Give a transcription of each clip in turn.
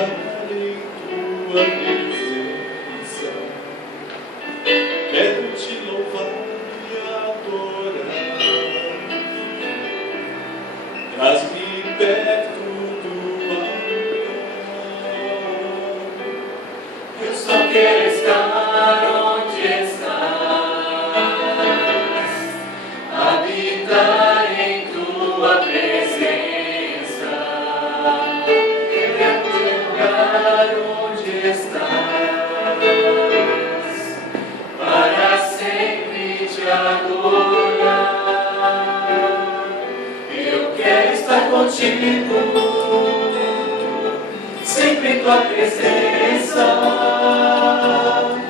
estar em tua presença. Quero te louvar e adorar. Traz-me perto do altar. Eu só quero estar onde estás, habitar em tua presença. Quero te lugar onde estás, para sempre te adorar. Eu quero estar contigo, sempre em tua presença,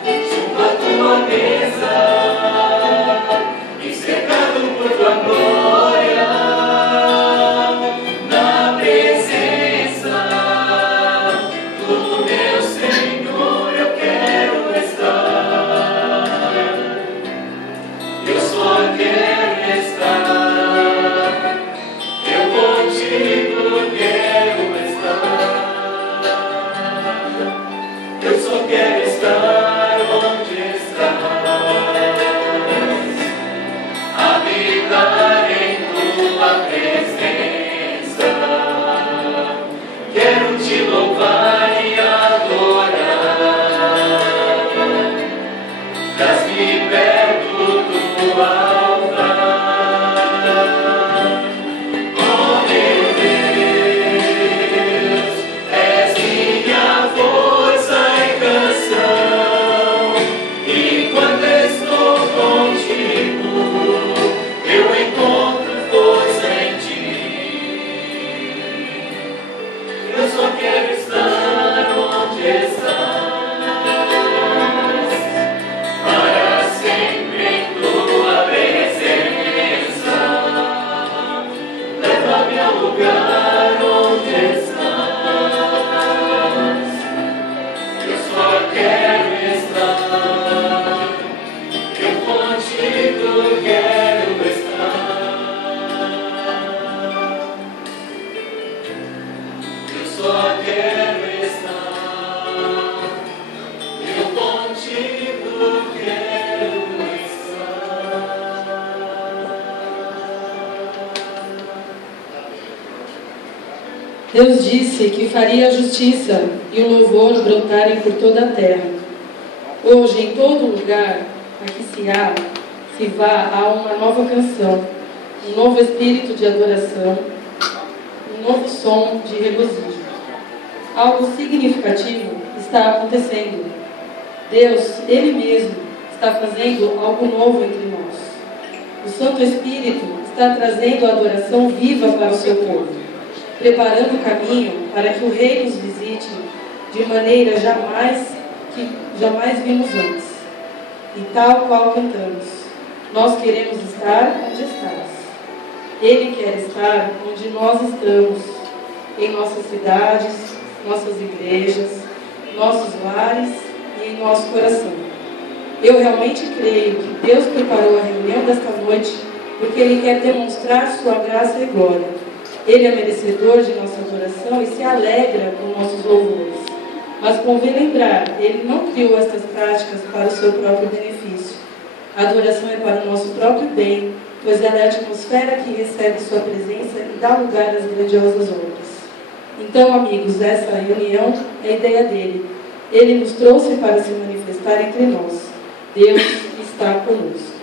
junto à tua mesa, cercado por tua glória, na presença do meu Senhor eu quero estar. Eu só quero estar, eu contigo quero estar. Eu só quero estar onde estás, habitar em tua presença. Quero te louvar e adorar. Traz-me perto do altar. Oh meu Deus, és minha força e canção. E quando estou contigo, eu encontro força em ti. Eu só quero estar onde estás, para sempre em tua presença. Leva-me ao lugar onde estás. Eu só quero estar, eu contigo quero estar. Eu só quero estar, eu contigo quero estar. Deus disse que faria a justiça e o louvor brotarem por toda a terra. Hoje, em todo lugar, aqui se vá há uma nova canção, um novo espírito de adoração, um novo som de regozijo. Algo significativo está acontecendo. Deus, Ele mesmo, está fazendo algo novo entre nós. O Santo Espírito está trazendo a adoração viva para o seu povo, preparando o caminho para que o Rei nos visite de maneira que jamais vimos antes. E tal qual cantamos, nós queremos estar onde estás. Ele quer estar onde nós estamos, em nossas cidades, nossas igrejas, nossos lares e em nosso coração. Eu realmente creio que Deus preparou a reunião desta noite porque Ele quer demonstrar sua graça e glória. Ele é merecedor de nossa adoração e se alegra com nossos louvores. Mas convém lembrar, Ele não criou estas práticas para o seu próprio benefício. A adoração é para o nosso próprio bem, pois ela é a atmosfera que recebe sua presença e dá lugar às grandiosas obras. Então, amigos, essa reunião é a ideia dele. Ele nos trouxe para se manifestar entre nós. Deus está conosco.